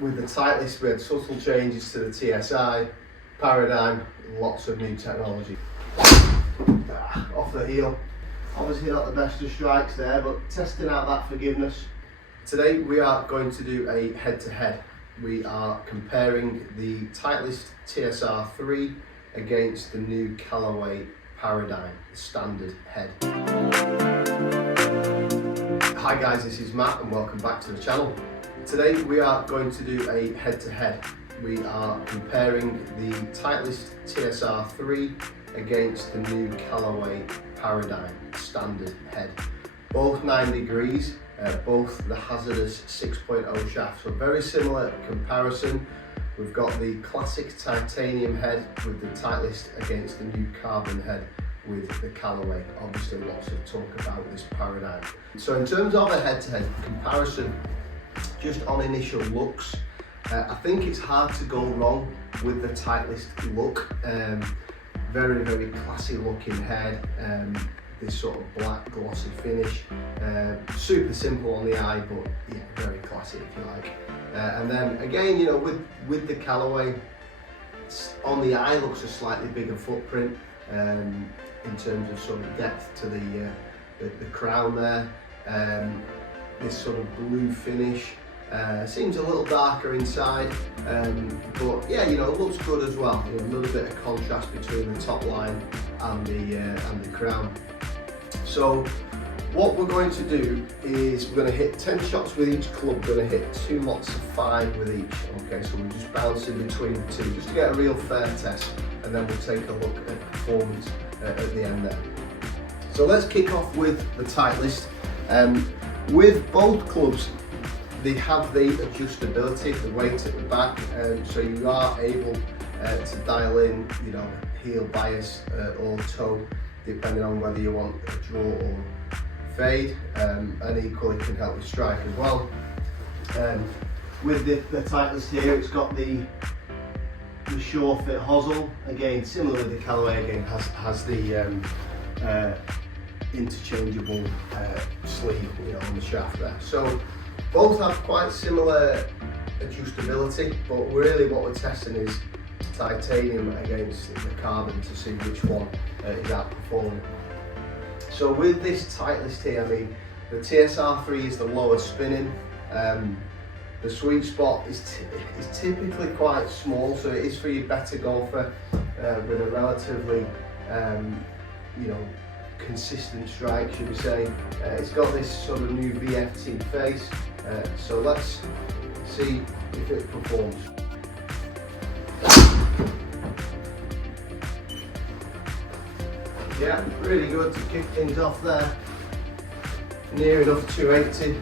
With the Titleist, we had subtle changes to the TSI, Paradym, lots of new technology. Off the heel. Obviously not the best of strikes there, but testing out that forgiveness. Today we are going to do a head-to-head. We are comparing the Titleist TSR3 against the new Callaway Paradym, the standard head. Hi guys, this is Matt and welcome back to the channel. Today we are going to do a head-to-head. We are comparing the Titleist TSR3 against the new Callaway Paradym standard head. Both 9 degrees, both the hazardous 6.0 shaft, so very similar comparison. We've got the classic titanium head with the Titleist against the new carbon head with the Callaway. Obviously lots of talk about this Paradym. So in terms of a head-to-head comparison, just on initial looks, I think it's hard to go wrong with the Titleist look. Very, very classy looking head, this sort of black glossy finish, super simple on the eye, but yeah, very classy if you like. And then again, you know, with the Callaway, on the eye looks a slightly bigger footprint in terms of sort of depth to the crown there. This sort of blue finish. Seems a little darker inside, but yeah, you know, it looks good as well. You know, a little bit of contrast between the top line and the crown. So what we're going to do is we're going to hit 10 shots with each club. We're going to hit 2 lots of 5 with each. Okay, so we'll just bounce in between the two just to get a real fair test, and then we'll take a look at performance at the end there. So let's kick off with the Titleist. With both clubs, they have the adjustability, the weight at the back, so you are able to dial in, you know, heel bias or toe, depending on whether you want a draw or fade, and equally can help with strike as well. With the Titleist here, it's got the sure fit hosel, again similar to the Callaway, again has the interchangeable sleeve, you know, on the shaft there. So both have quite similar adjustability, but really what we're testing is titanium against the carbon to see which one is outperforming. So with this Titleist here, I mean, the TSR3 is the lower spinning. The sweet spot is typically quite small, so it is for your better golfer with a relatively, you know, consistent strike, should we say. It's got this sort of new VFT face, so let's see if it performs. Yeah, really good to kick things off there. Near enough 280.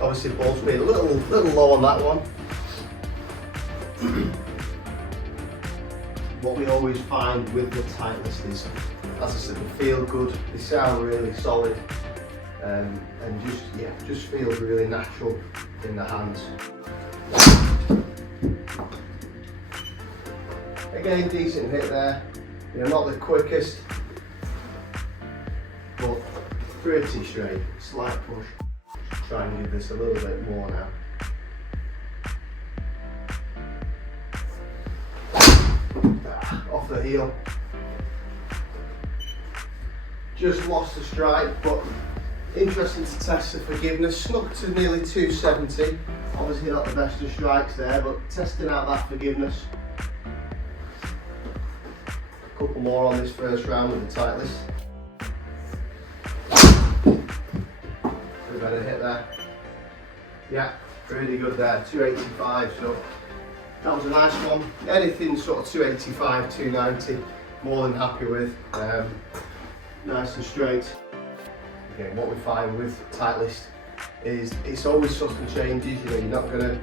Obviously ball speed a little low on that one. What we always find with the Titleist is, as I said, they feel good, they sound really solid, and just feels really natural in the hands. Again, decent hit there. You know, not the quickest, but pretty straight. Slight push. Try and give this a little bit more now. Off the heel. Just lost the strike, but interesting to test the forgiveness. Snuck to nearly 270. Obviously not the best of strikes there, but testing out that forgiveness. A couple more on this first round with the Titleist. Bit better hit there. Yeah, pretty good there. 285. So that was a nice one. Anything sort of 285, 290, more than happy with. Nice and straight. Again, what we find with Titleist is it's always subtle changes. You know, you're not gonna,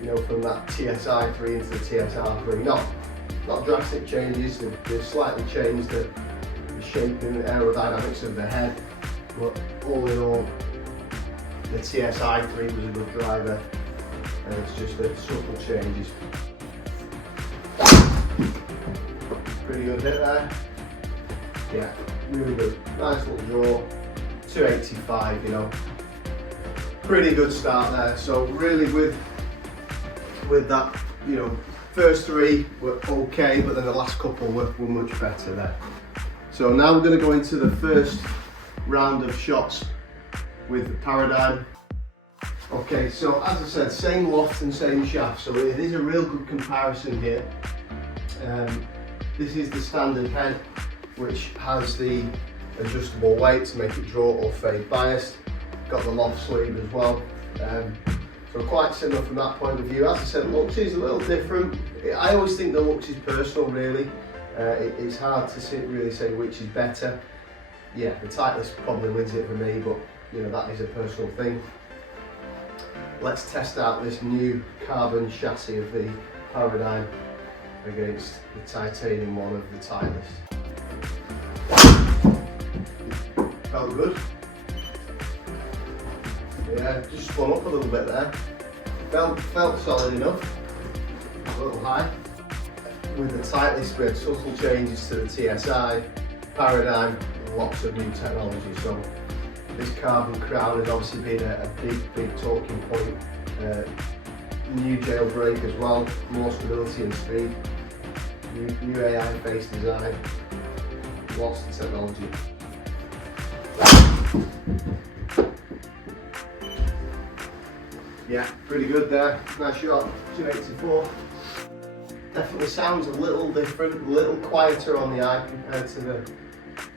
you know, from that TSI3 into the TSR3, not drastic changes. They've slightly changed the shape and aerodynamics of the head, but all in all, the TSI3 was a good driver, and it's just the subtle changes. Pretty good hit there. Yeah, really good. Nice little draw. 285, you know. pretty good start there. So really with that, you know, first three were okay, but then the last couple were much better there. So now we're going to go into the first round of shots with the Paradym. Okay, so as I said, same loft and same shaft, so it is a real good comparison here. This is the standard head, which has the adjustable weight to make it draw or fade biased. Got the loft sleeve as well. So quite similar from that point of view. As I said, looks is a little different. I always think the looks is personal, really. It's hard to really say which is better. Yeah, the Titleist probably wins it for me, but you know, that is a personal thing. Let's test out this new carbon chassis of the Paradym against the titanium one of the Titleist. Felt good. Yeah, just spun up a little bit there. Felt solid enough. A little high. With the Titleist, we had subtle changes to the TSI. Paradym, lots of new technology. So this carbon crown has obviously been a big talking point. New jailbreak as well, more stability and speed. New AI-based design. Lots of technology. Yeah, pretty good there. Nice shot, 284. Definitely sounds a little different, a little quieter on the eye compared to the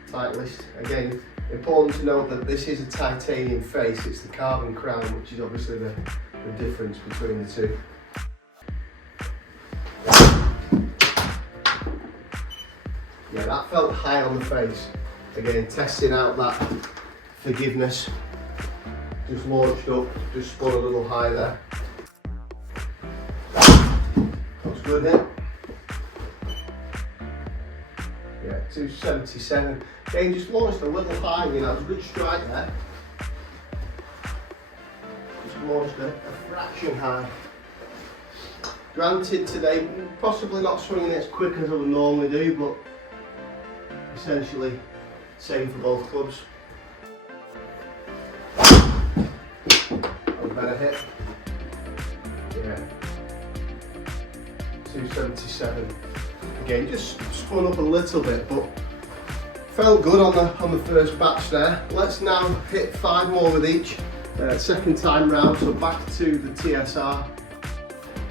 Titleist. Again, important to note that this is a titanium face, it's the carbon crown, which is obviously the difference between the two. Yeah, that felt high on the face. Again, testing out that forgiveness. Just launched up, just spun a little high there. Looks good here. Yeah, 277. Again, just launched a little high, you know, it was a good strike there. Just launched a fraction high. Granted today, possibly not swinging as quick as I would normally do, but essentially same for both clubs. Better hit. Yeah. 277. Again, just spun up a little bit, but felt good on the first batch there. Let's now hit 5 more with each. Second time round, so back to the TSR.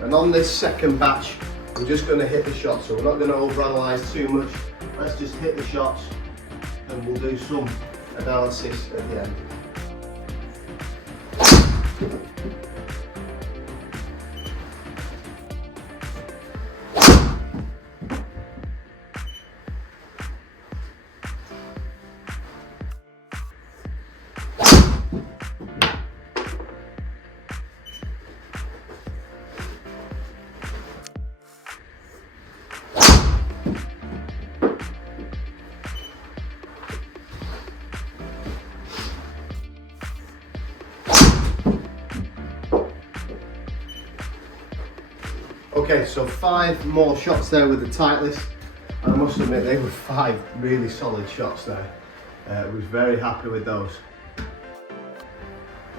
And on this second batch, we're just going to hit the shots, so we're not going to overanalyze too much. Let's just hit the shots, and we'll do some analysis at the end. Okay, so 5 more shots there with the Titleist, and I must admit they were 5 really solid shots there. I was very happy with those.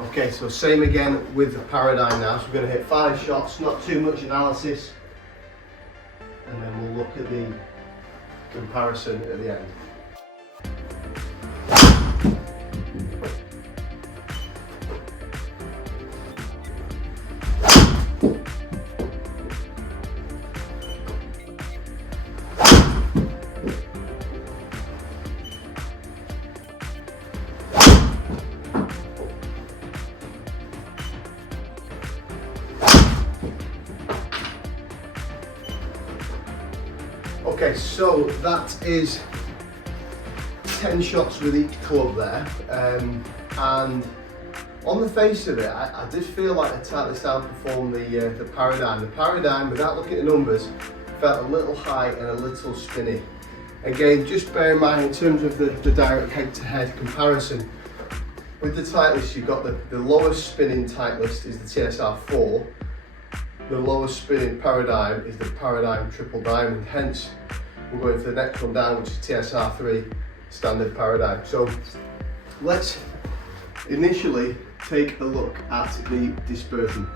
Okay, so same again with the Paradym now, so we're going to hit 5 shots, not too much analysis, and then we'll look at the comparison at the end. Okay, so that is 10 shots with each club there, and on the face of it, I did feel like the Titleist outperformed the Paradym. The Paradym, without looking at the numbers, felt a little high and a little spinny. Again, just bear in mind in terms of the direct head-to-head comparison, with the Titleist you've got the lowest spinning Titleist is the TSR3. The lowest spinning Paradym is the Paradym Triple Diamond, hence we're going for the next one down, which is TSR3 standard Paradym. So let's initially take a look at the dispersion.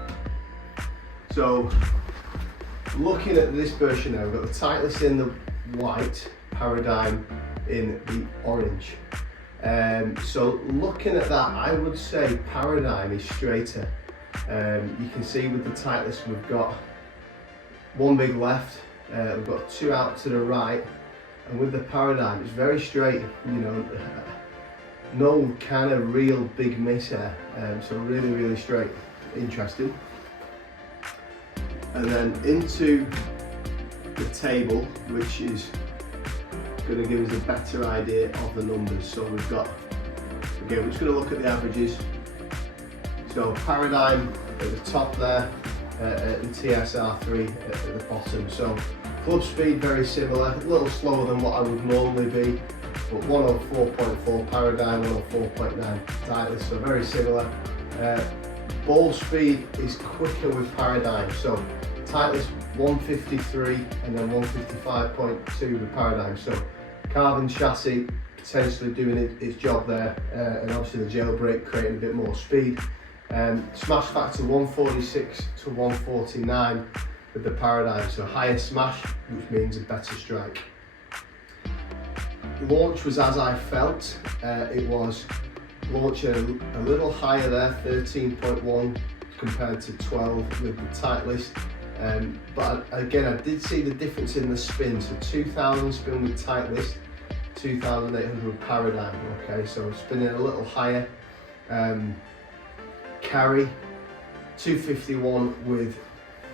So looking at the dispersion now, we've got the Titleist in the white, Paradym in the orange. So looking at that, I would say Paradym is straighter. You can see with the Titleist we've got one big left, we've got two out to the right, and with the Paradym it's very straight, you know, no kind of real big miss here, so really straight. Interesting. And then into the table, which is going to give us a better idea of the numbers. So we've got, again, we're just going to look at the averages. So Paradym at the top there, the TSR3 at the bottom. So club speed very similar, a little slower than what I would normally be, but 104.4 Paradym, 104.9 Titleist, so very similar. Ball speed is quicker with Paradym, so Titleist 153 and then 155.2 with Paradym. So carbon chassis potentially doing its job there, and obviously the jailbreak creating a bit more speed. Smash factor 146 to 149 with the Paradym, so higher smash, which means a better strike. Launch was as I felt. It was launching a little higher there, 13.1 compared to 12 with the Titleist. But again, I did see the difference in the spin. So 2000 spin with Titleist, 2800 with Paradym. Okay, so spinning a little higher. Carry 251 with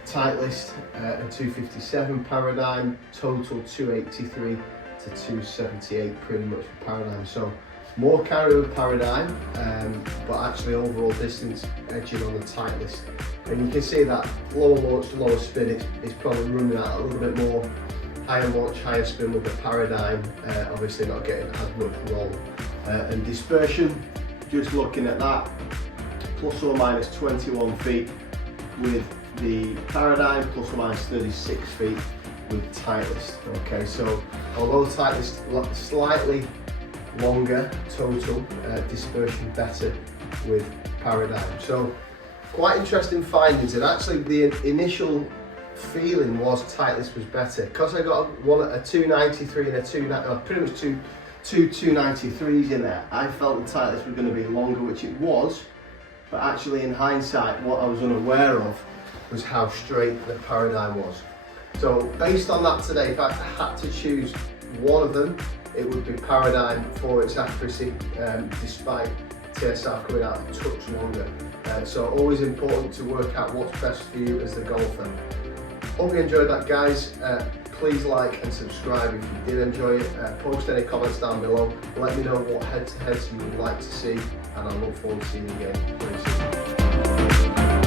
Titleist and 257 Paradym. Total 283 to 278 pretty much with Paradym. So more carry with Paradym, but actually overall distance edging on the Titleist. And you can see that lower launch, lower spin, it's probably running out a little bit more. Higher launch, higher spin with the Paradym, obviously not getting as much roll. And dispersion, just looking at that, plus or minus 21 feet with the Paradym, plus or minus 36 feet with Titleist. Okay, so although Titleist slightly longer total, dispersion better with Paradym. So quite interesting findings, and actually the initial feeling was Titleist was better because I got a 293 and a pretty much two 293s in there. I felt the Titleist was going to be longer, which it was, but actually in hindsight what I was unaware of was how straight the Paradym was. So based on that today, if I had to choose one of them, it would be Paradym for its accuracy, despite TSR coming out a touch longer. So always important to work out what's best for you as the golfer. Hope you enjoyed that, guys. Please like and subscribe if you did enjoy it. Post any comments down below. Let me know what head-to-heads you would like to see, and I look forward to seeing you again very soon.